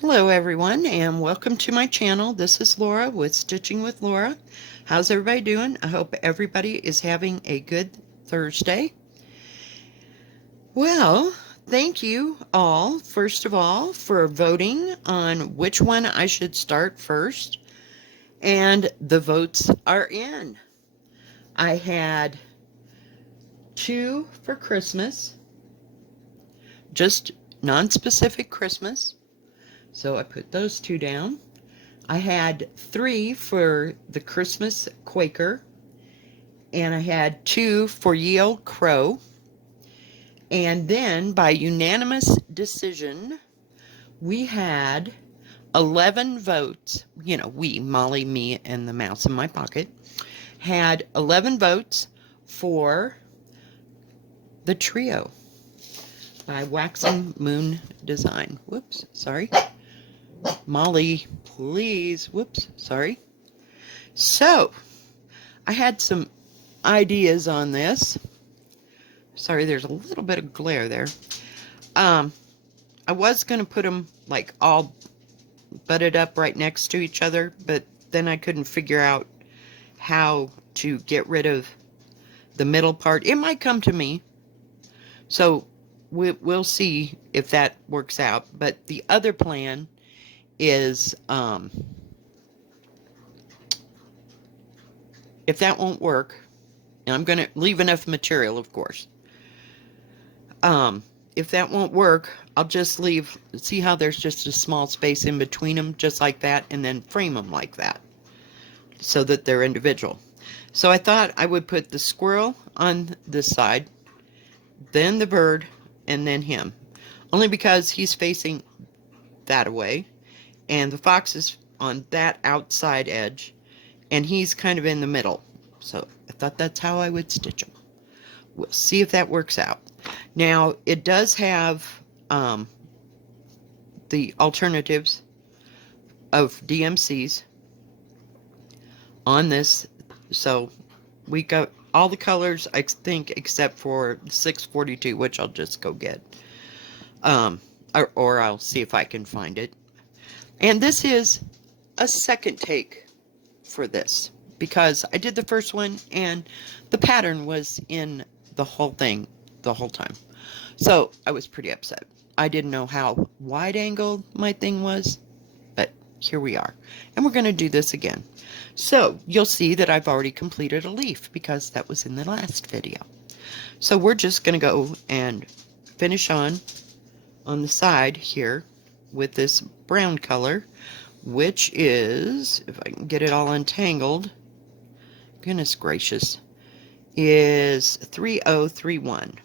Hello everyone and welcome to my channel. This is Laura with Stitching with Laura. How's everybody doing? I hope everybody is having a good Thursday. Well, thank you all, first of all, for voting on which one I should start first. And the votes are in. I had two for Christmas, just non-specific Christmas. So I put those two down. I had three for the Christmas Quaker, and I had two for Ye Old Crow. And then, by unanimous decision, we had 11 votes. You know, we, Molly, me, and the mouse in my pocket, had 11 votes for the trio by Waxing Moon Design. Whoops, sorry. Molly, please. Whoops, sorry. So, I had some ideas on this. Sorry, there's a little bit of glare there. I was going to put them like all butted up right next to each other, but then I couldn't figure out how to get rid of the middle part. It might come to me, so we'll see if that works out. But the other plan is, if that won't work, and I'm going to leave enough material, of course. If that won't work, I'll just see how there's just a small space in between them, just like that, and then frame them like that, so that they're individual. So I thought I would put the squirrel on this side, then the bird, and then him. Only because he's facing that way, and the fox is on that outside edge, and he's kind of in the middle. So I thought that's how I would stitch them. We'll see if that works out. Now, it does have the alternatives of DMCs on this. So we got all the colors, I think, except for 642, which I'll just go get. Or I'll see if I can find it. And this is a second take for this, because I did the first one and the pattern was in the whole thing the whole time. So I was pretty upset. I didn't know how wide angle my thing was, but here we are. And we're going to do this again. So you'll see that I've already completed a leaf because that was in the last video. So we're just going to go and finish on the side here with this brown color, which is, if I can get it all untangled, goodness gracious, is 3031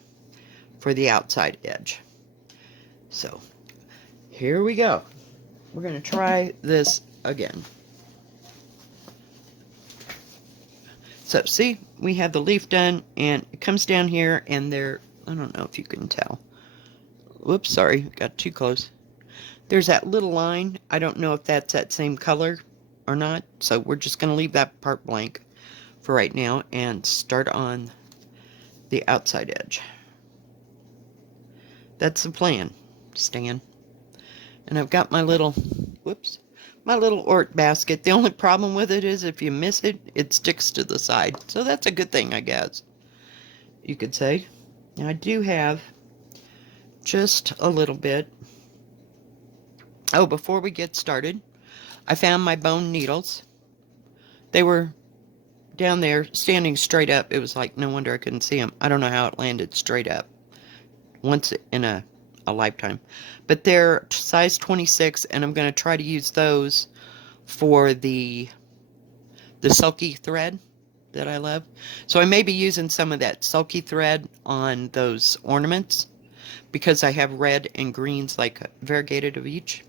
for the outside edge. So here we go. We're going to try this again. So see, we have the leaf done, and it comes down here, and there, I don't know if you can tell. Whoops, sorry, got too close. There's that little line. I don't know if that's that same color or not, so we're just going to leave that part blank for right now and start on the outside edge. That's the plan, Stan. And I've got my little, whoops, my little Ort basket. The only problem with it is if you miss it, it sticks to the side. So that's a good thing, I guess, you could say. Now I do have just a little bit. Oh, before we get started, I found my bone needles. They were down there standing straight up. It was like, no wonder I couldn't see them. I don't know how it landed straight up once in a lifetime. But they're size 26, and I'm going to try to use those for the sulky thread that I love. So I may be using some of that sulky thread on those ornaments, because I have red and greens, like variegated of each.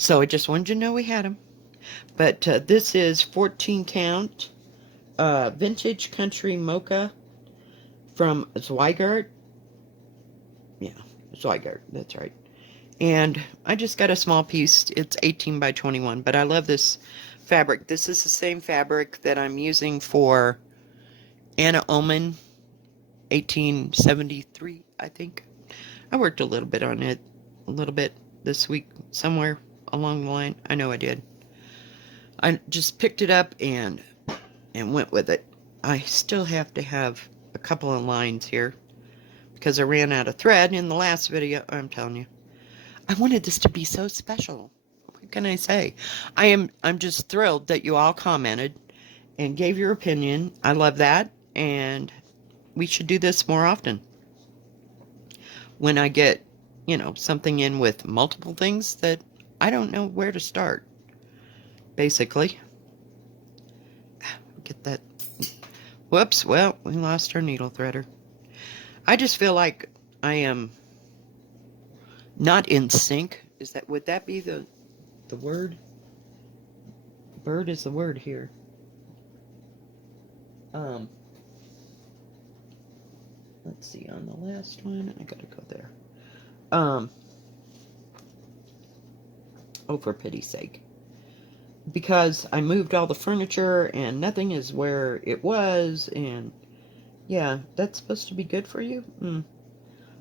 So I just wanted you to know we had them. But this is 14 count vintage country mocha from Zweigart. Yeah, Zweigart, that's right. And I just got a small piece. It's 18 by 21, but I love this fabric. This is the same fabric that I'm using for Anna Oman 1873, I think. I worked a little bit on it, this week somewhere along the line. I know I did. I just picked it up and went with it. I still have to have a couple of lines here because I ran out of thread in the last video. I'm telling you, I wanted this to be so special. What can I say? I'm just thrilled that you all commented and gave your opinion. I love that, and we should do this more often. When I get, something in with multiple things that I don't know where to start, basically. Get that. Whoops, well, we lost our needle threader. I just feel like I am not in sync. Would that be the word? Bird is the word here. Let's see, on the last one, I gotta go there. Oh, for pity's sake. Because I moved all the furniture and nothing is where it was, and yeah, that's supposed to be good for you?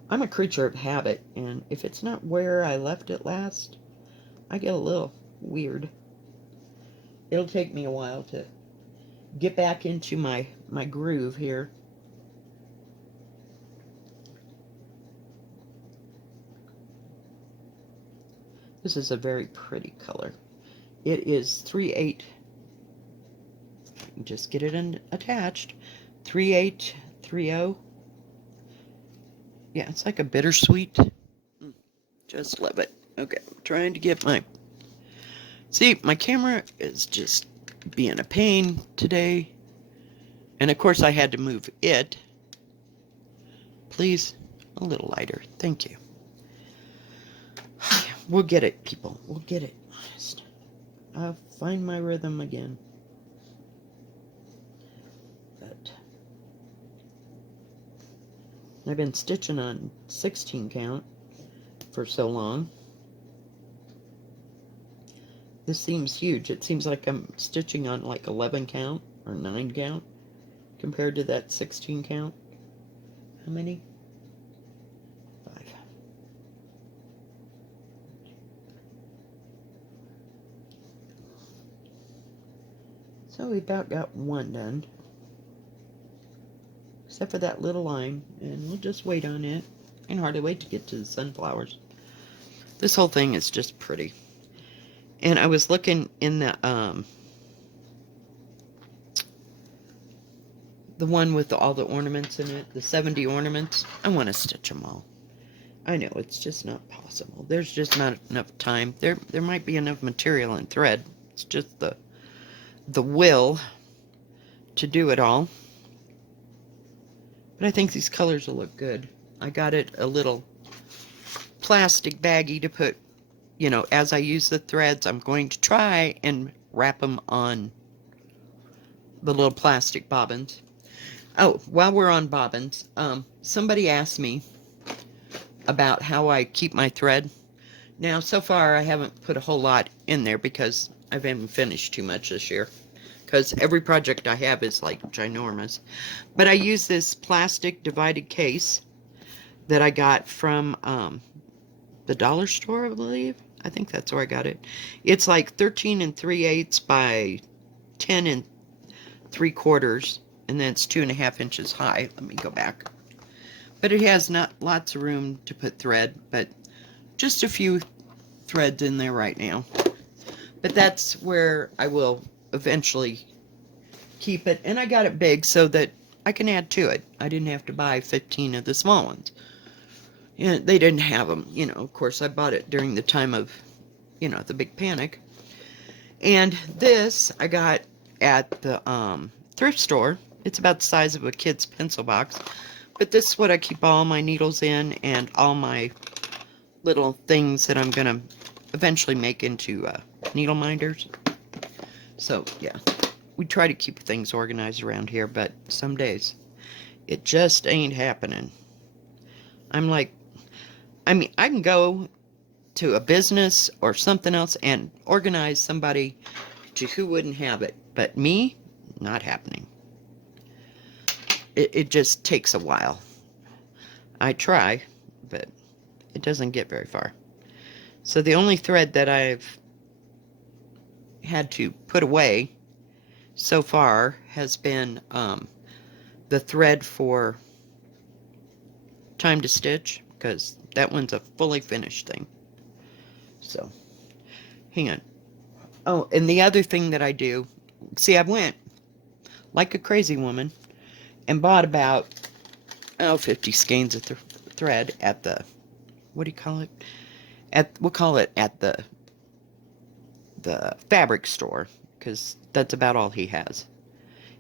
I'm a creature of habit, and if it's not where I left it last, I get a little weird. It'll take me a while to get back into my groove here. This is a very pretty color. It is 3/8. Just get it attached. 3830. Yeah, it's like a bittersweet. Just love it. Okay, I'm trying to get my... See, my camera is just being a pain today. And of course I had to move it. Please, a little lighter. Thank you. We'll get it, people. We'll get it. Honest. I'll find my rhythm again. But I've been stitching on 16 count for so long. This seems huge. It seems like I'm stitching on like 11 count or 9 count compared to that 16 count. How many? 5. So we about got one done. Except for that little line. And we'll just wait on it. I can hardly wait to get to the sunflowers. This whole thing is just pretty. And I was looking in the one with all the ornaments in it, the 70 ornaments. I want to stitch them all. I know, it's just not possible. There's just not enough time. There might be enough material and thread. It's just the will to do it all. But I think these colors will look good. I got it a little plastic baggie to put, as I use the threads, I'm going to try and wrap them on the little plastic bobbins. Oh, while we're on bobbins, somebody asked me about how I keep my thread. Now, so far, I haven't put a whole lot in there because I haven't finished too much this year. Because every project I have is like ginormous. But I use this plastic divided case that I got from the dollar store, I believe. I think that's where I got it. It's like 13 3/8 by 10 3/4, and then it's 2.5 inches high. Let me go back. But it has not lots of room to put thread, but just a few threads in there right now. But that's where I will eventually keep it. And I got it big so that I can add to it. I didn't have to buy 15 of the small ones. Yeah, they didn't have them. Of course, I bought it during the time of, the big panic. And this I got at the thrift store. It's about the size of a kid's pencil box. But this is what I keep all my needles in and all my little things that I'm going to eventually make into needle minders. So, yeah. We try to keep things organized around here, but some days it just ain't happening. I'm like, I can go to a business or something else and organize somebody to who wouldn't have it. But me, not happening. It just takes a while. I try, but it doesn't get very far. So the only thread that I've had to put away so far has been the thread for Time to Stitch, because that one's a fully finished thing. So, hang on. Oh, and the other thing that I do, see, I went like a crazy woman and bought about, 50 skeins of thread at the, what do you call it? We'll call it at the fabric store, because that's about all he has.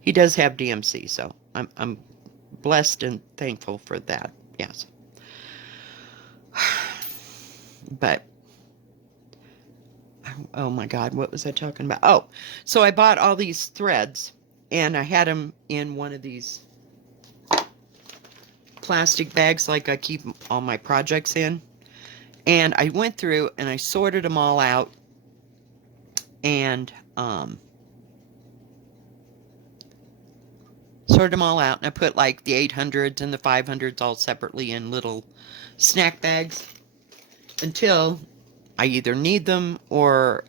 He does have DMC, so I'm blessed and thankful for that. Yes. But oh my God, what was I talking about? Oh, so I bought all these threads, and I had them in one of these plastic bags like I keep all my projects in. And I went through and I sorted them all out, and and I put like the 800s and the 500s all separately in little snack bags until I either need them or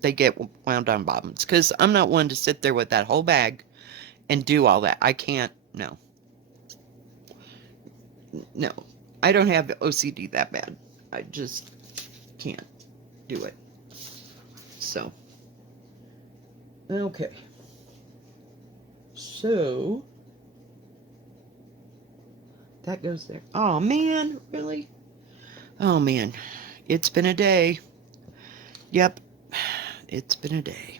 they get wound on bobbins, because I'm not one to sit there with that whole bag and do all that. I can't. No, I don't have OCD that bad. I just can't do it. So, okay. So, that goes there. Oh man, really? Oh man, it's been a day. Yep, it's been a day.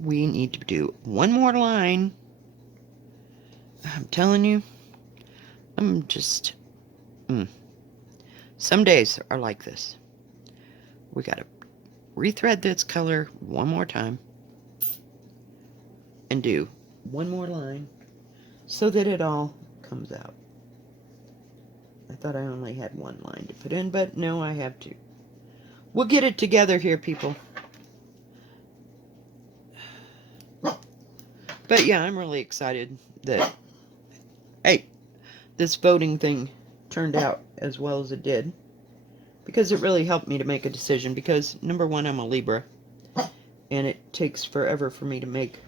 We need to do one more line. I'm telling you, I'm just... Some days are like this. We gotta rethread this color one more time and do one more line so that it all comes out. I thought I only had one line to put in, but no, I have two. We'll get it together here, people. But yeah, I'm really excited that, hey, this voting thing turned out as well as it did, because it really helped me to make a decision, because number one, I'm a Libra, and it takes forever for me to make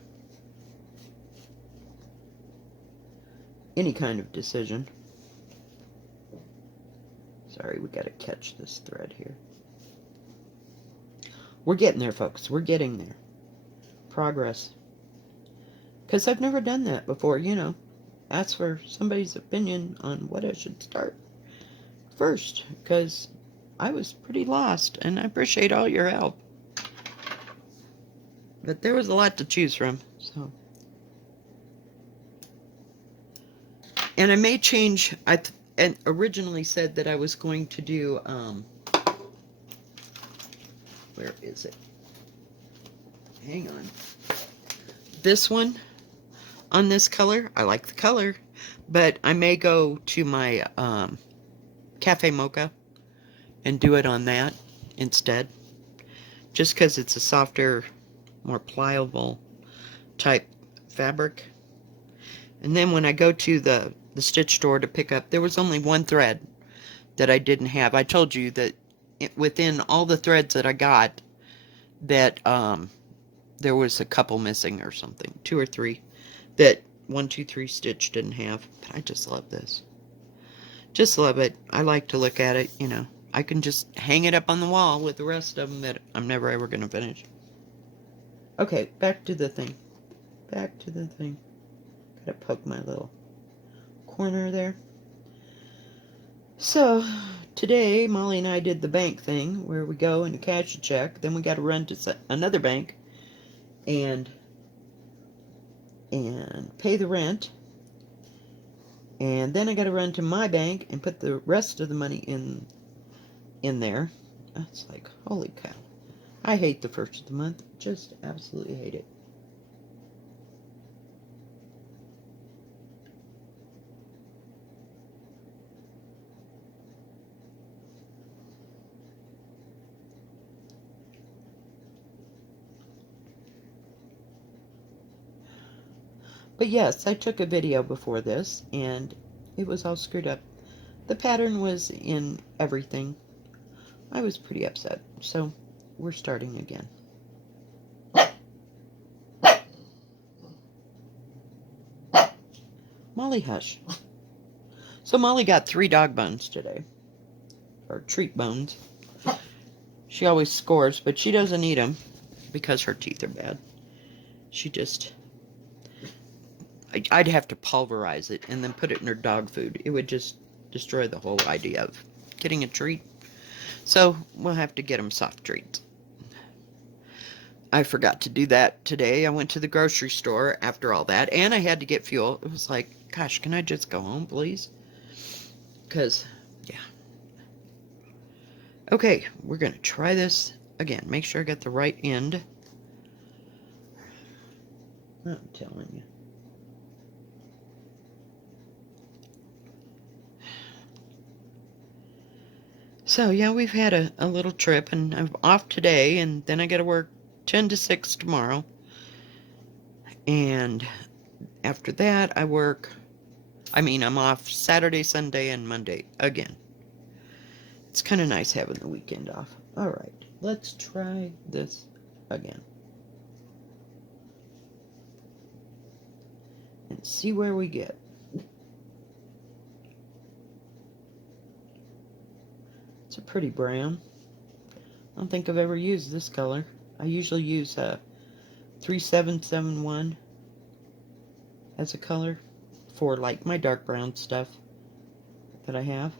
any kind of decision. Sorry, we gotta catch this thread here. We're getting there, folks. We're getting there. Progress. Because I've never done that before, Ask for somebody's opinion on what I should start first, because I was pretty lost, and I appreciate all your help. But there was a lot to choose from, so. And I may change. I originally said that I was going to do, where is it? Hang on. This one on this color. I like the color, but I may go to my Cafe Mocha and do it on that instead, just because it's a softer, more pliable type fabric. And then when I go to the stitch store to pick up, there was only one thread that I didn't have. I told you that within all the threads that I got, that there was a couple missing or something, 2 or 3, that 1, 2, 3 Stitch didn't have. But I just love this. Just love it. I like to look at it, I can just hang it up on the wall with the rest of them that I'm never ever going to finish. Okay, back to the thing. Back to the thing. Gotta poke my little corner there. So, today, Molly and I did the bank thing, where we go and cash a check. Then we got to run to another bank and pay the rent. And then I got to run to my bank and put the rest of the money in there. That's like, holy cow. I hate the first of the month. Just absolutely hate it. But yes, I took a video before this, and it was all screwed up. The pattern was in everything. I was pretty upset, so we're starting again. Molly, hush. So Molly got 3 dog bones today, or treat bones. She always scores, but she doesn't eat them because her teeth are bad. She just, I'd have to pulverize it and then put it in her dog food. It would just destroy the whole idea of getting a treat. So we'll have to get them soft treats. I forgot to do that today. I went to the grocery store after all that, and I had to get fuel. It was like, gosh, can I just go home, please? Because, yeah. Okay, we're going to try this again. Make sure I get the right end. I'm telling you. So, yeah, we've had a little trip, and I'm off today, and then I got to work 10 to 6 tomorrow. And after that, I'm off Saturday, Sunday, and Monday again. It's kind of nice having the weekend off. All right, let's try this again. And see where we get. It's a pretty brown. I don't think I've ever used this color. I usually use 3771 as a color for like my dark brown stuff that I have.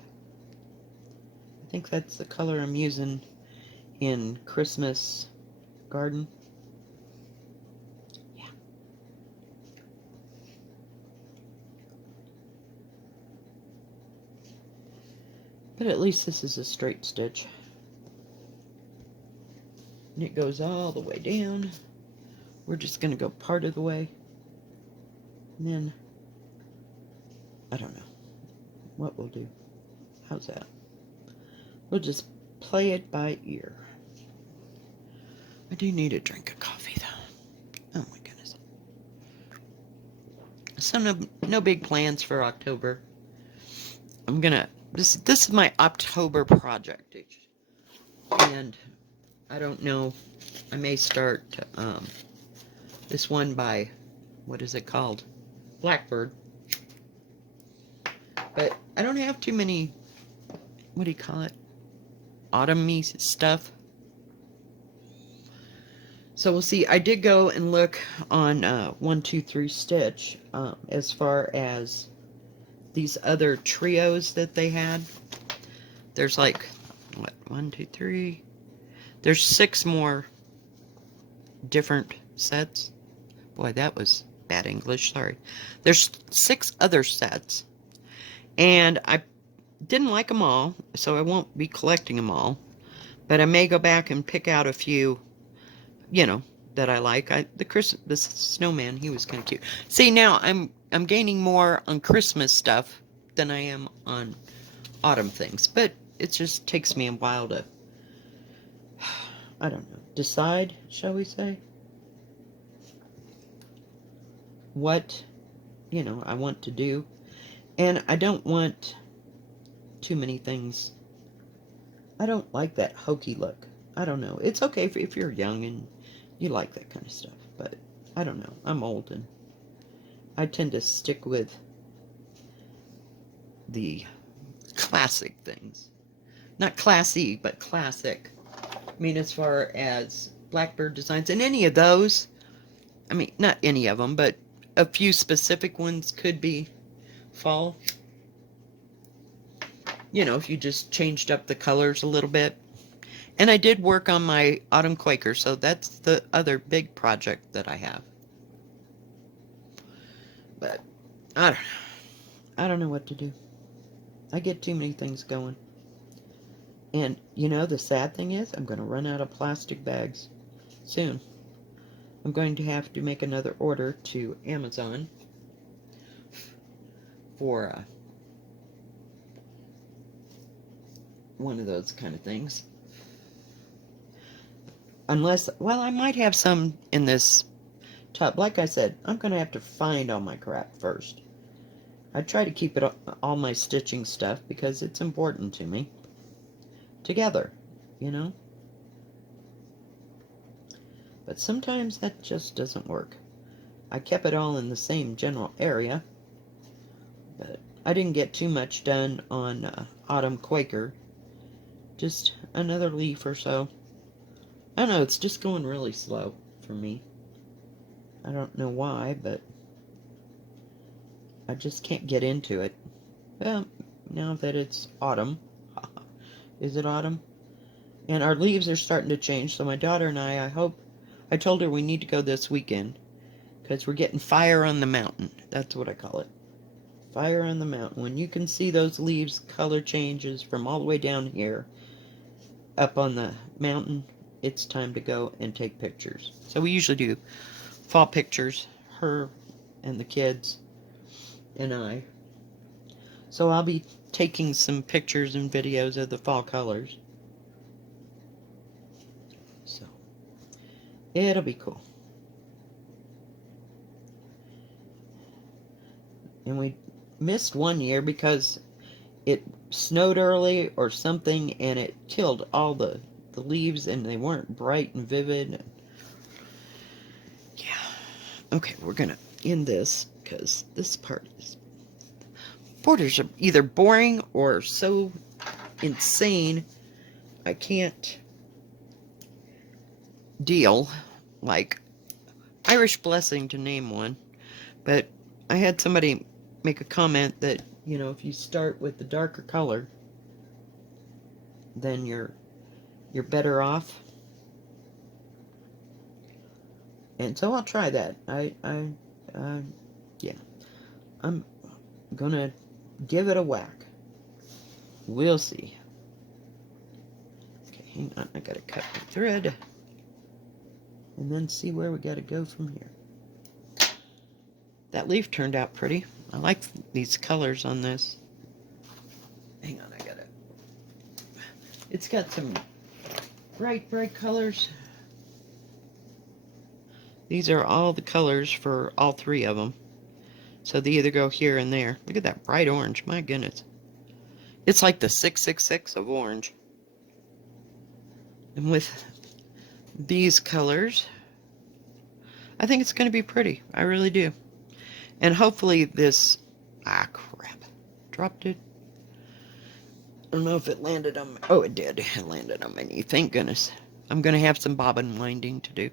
I think that's the color I'm using in Christmas Garden. Yeah. But at least this is a straight stitch. And it goes all the way down. We're just going to go part of the way. And then, I don't know what we'll do. How's that? We'll just play it by ear. I do need a drink of coffee, though. Oh, my goodness. So, no big plans for October. I'm going to... This is my October project. And I don't know. I may start this one by... What is it called? Blackbird. But I don't have too many... What do you call it? Autumn-y stuff. So we'll see. I did go and look on 123 Stitch as far as these other trios that they had. There's like, what, 1, 2, 3. There's 6 more different sets. Boy, that was bad English, sorry. There's 6 other sets. And I didn't like them all, so I won't be collecting them all. But I may go back and pick out a few, you know, that I like. The snowman, he was kind of cute. See, now I'm gaining more on Christmas stuff than I am on autumn things. But it just takes me a while to, I don't know, decide, shall we say, what, you know, I want to do. And I don't want too many things. I don't like that hokey look. I don't know. It's okay if you're young and you like that kind of stuff. But I don't know. I'm old and I tend to stick with the classic things. Not classy, but classic. I mean, as far as Blackbird designs and any of those. I mean, not any of them, but a few specific ones could be fall. You know, if you just changed up the colors a little bit. And I did work on my Autumn Quaker, so that's the other big project that I have. But I don't know what to do. I get too many things going. And, you know, the sad thing is, I'm going to run out of plastic bags soon. I'm going to have to make another order to Amazon for one of those kind of things. Unless, well, I might have some in this tub. Like I said, I'm going to have to find all my crap first. I try to keep it all my stitching stuff because it's important to me. Together, you know? But sometimes that just doesn't work. I kept it all in the same general area, but I didn't get too much done on Autumn Quaker. Just another leaf or so. I don't know, it's just going really slow for me. I don't know why, but I just can't get into it. Well, now that it's autumn. Is it autumn? And our leaves are starting to change, so my daughter and I told her we need to go this weekend, because we're getting fire on the mountain. That's what I call it. Fire on the mountain. When you can see those leaves color changes from all the way down here, up on the mountain, it's time to go and take pictures. So we usually do fall pictures, her and the kids and I. So I'll be taking some pictures and videos of the fall colors. So it'll be cool. And we missed one year because it snowed early or something, and it killed all the leaves, and they weren't bright and vivid. Yeah. Okay, we're gonna end this because this part is... Borders are either boring or so insane I can't deal. Like Irish Blessing, to name one. But I had somebody make a comment that, you know, if you start with the darker color, then you're better off. And so I'll try that. Yeah. I'm gonna give it a whack. We'll see. Okay, hang on. I gotta cut my thread. And then see where we gotta go from here. That leaf turned out pretty. I like these colors on this. Hang on, it's got some bright colors. These are all the colors for all three of them. So they either go here and there. Look at that bright orange. My goodness. It's like the 666 of orange. And with these colors, I think it's going to be pretty. I really do. And hopefully this... Ah, crap. Dropped it. I don't know if it landed on... Oh, it did. It landed on my knee. Thank goodness. I'm going to have some bobbin winding to do.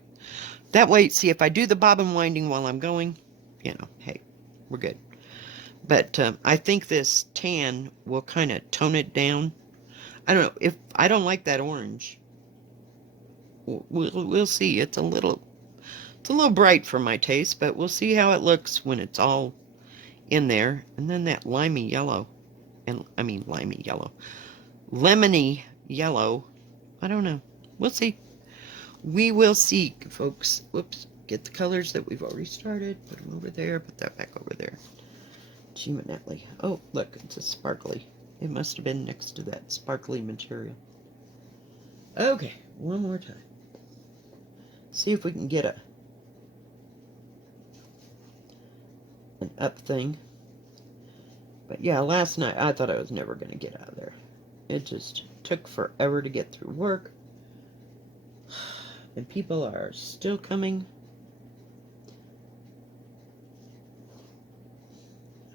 That way, see, if I do the bobbin winding while I'm going, you know, hey, we're good. But I think this tan will kind of tone it down. I don't know. If I don't like that orange, we'll see. It's a little bright for my taste, but we'll see how it looks when it's all in there. And then that lemony yellow. Lemony yellow. I don't know. We'll see. We will see, folks. Whoops. Get the colors that we've already started. Put them over there. Put that back over there. Chimanelli. Oh, look. It's a sparkly. It must have been next to that sparkly material. Okay. One more time. See if we can get an up thing. But yeah, last night I thought I was never going to get out of there. It just took forever to get through work. And people are still coming.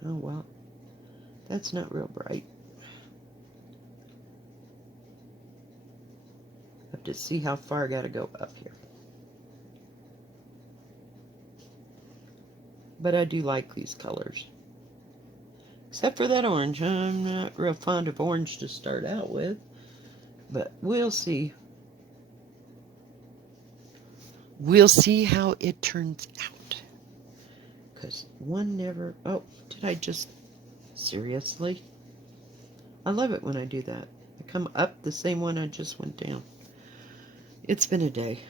Oh, well. That's not real bright. Have to see how far I got to go up here. But I do like these colors. Except for that orange. I'm not real fond of orange to start out with. But we'll see. We'll see how it turns out. Because one never... Oh, did I just... Seriously? I love it when I do that. I come up the same one I just went down. It's been a day.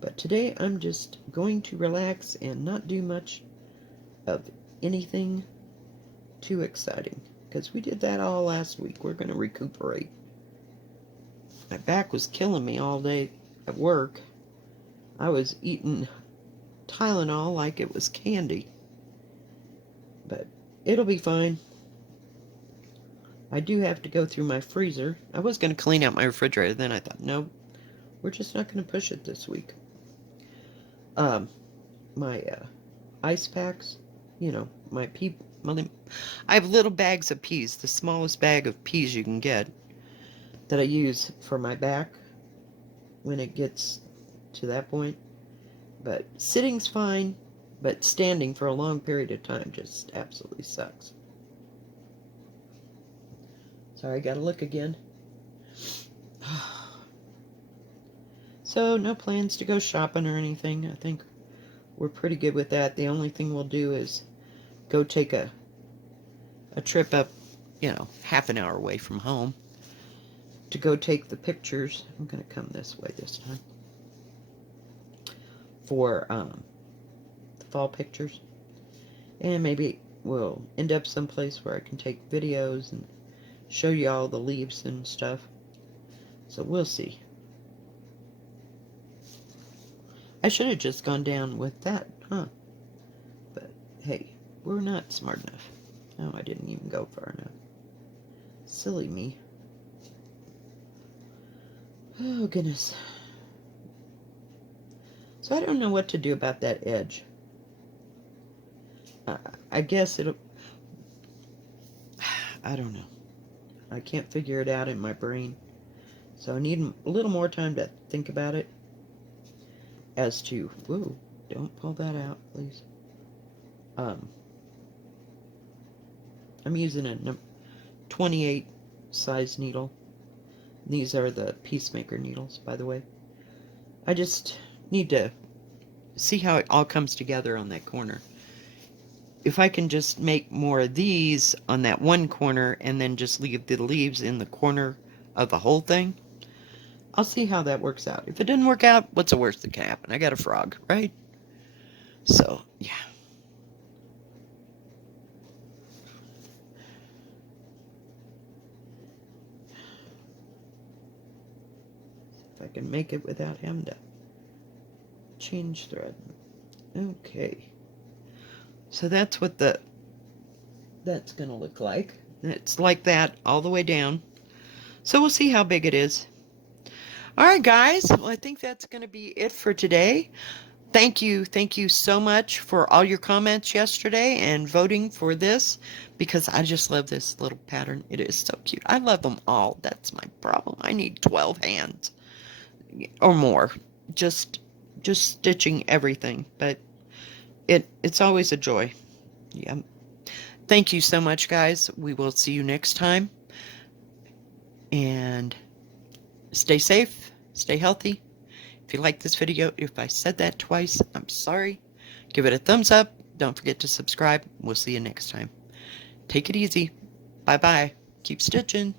But today I'm just going to relax and not do much of anything too exciting. Because we did that all last week. We're going to recuperate. My back was killing me all day at work. I was eating Tylenol like it was candy. But it'll be fine. I do have to go through my freezer. I was going to clean out my refrigerator, then I thought, no, we're just not going to push it this week. My ice packs, you know, I have little bags of peas, the smallest bag of peas you can get, that I use for my back when it gets to that point. But sitting's fine, but standing for a long period of time just absolutely sucks. Sorry, I gotta look again. So, no plans to go shopping or anything. I think we're pretty good with that. The only thing we'll do is go take a trip up, you know, half an hour away from home to go take the pictures. I'm going to come this way this time for the fall pictures. And maybe we'll end up someplace where I can take videos and show you all the leaves and stuff. So we'll see. I should have just gone down with that, huh? But hey, we're not smart enough. No, I didn't even go far enough. Silly me. Oh, goodness. So I don't know what to do about that edge. I guess it'll... I don't know. I can't figure it out in my brain. So I need a little more time to think about it. As to... Whoa, don't pull that out, please. I'm using a 28 size needle. These are the Peacemaker needles, by the way. I just need to see how it all comes together on that corner. If I can just make more of these on that one corner and then just leave the leaves in the corner of the whole thing, I'll see how that works out. If it didn't work out, what's the worst that can happen? I got a frog, right? So, yeah. If I can make it without having to change thread. Okay. So that's what that's going to look like. It's like that all the way down. So we'll see how big it is. All right, guys. Well, I think that's going to be it for today. Thank you so much for all your comments yesterday and voting for this, because I just love this little pattern. It is so cute. I love them all. That's my problem. I need 12 hands or more just stitching everything, but it's always a joy. Yeah. Thank you so much, guys. We will see you next time, and stay safe, stay healthy. If you like this video, if I said that twice, I'm sorry. Give it a thumbs up. Don't forget to subscribe. We'll see you next time. Take it easy. Bye-bye. Keep stitching.